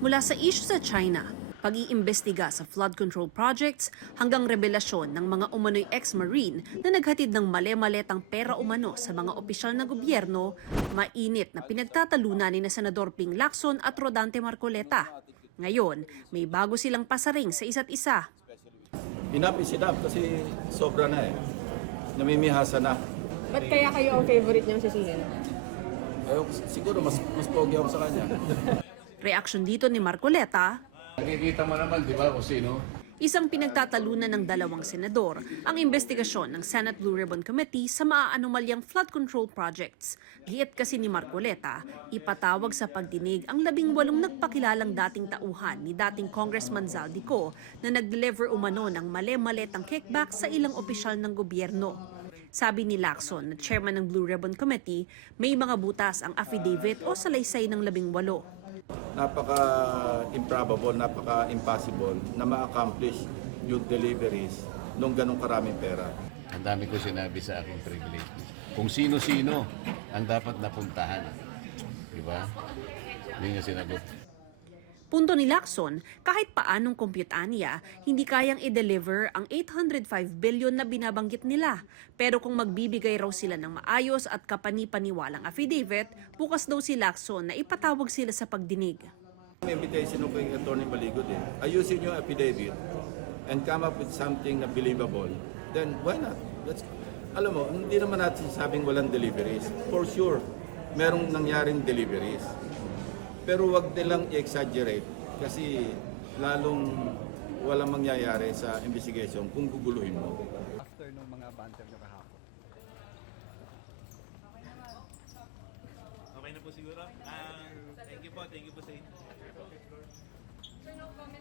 Mula sa issue sa China, pag-iimbestiga sa flood control projects hanggang revelasyon ng mga umano'y ex-marine na naghatid ng male-maletang pera umano sa mga opisyal na gobyerno, mainit na pinagtatalunan ni na Senador Ping Lacson at Rodante Marcoleta. Ngayon, may bago silang pasaring sa isa't isa. Enough is enough kasi sobra na eh. Namimihasa na. Ba't kaya kayo ang favorite niyang sisihin? Siguro mas pogi ako sa kanya. Reaksyon dito ni Marcoleta, Nakikita mo naman, di ba, kung sino? isang pinagtatalunan ng dalawang senador ang investigasyon ng Senate Blue Ribbon Committee sa maaanomalyang flood control projects. Giit kasi ni Marcoleta, ipatawag sa pagdinig ang 18 nagpakilalang dating tauhan ni dating Congressman Zaldico na nag-deliver umano ng male-maletang kickback sa ilang opisyal ng gobyerno. Sabi ni Lacson na chairman ng Blue Ribbon Committee, may mga butas ang affidavit o salaysay ng 18. Napaka-improbable, napaka-impossible na ma-accomplish yung deliveries nung ganong karaming pera. Ang dami ko sinabi sa aking privilege. Kung sino-sino ang dapat napuntahan. Di ba? Hindi niya sinagot. Punto ni Lacson, kahit paanong kompyutan niya, hindi kayang i-deliver ang 805 billion na binabanggit nila. Pero kung magbibigay raw sila ng maayos at kapani-paniwalang affidavit, bukas daw si Lacson na ipatawag sila sa pagdinig. May invitation ko kay Atty. Baligod eh. Ayusin yung affidavit and come up with something na believable. Then why not? Alam mo, hindi naman natin sabing walang deliveries. For sure, merong nangyaring deliveries. Pero wag nilang i-exaggerate kasi lalong walang mangyayari sa investigation kung guguluhin mo. After nung mga banter na kahapon. Okay na po siguro.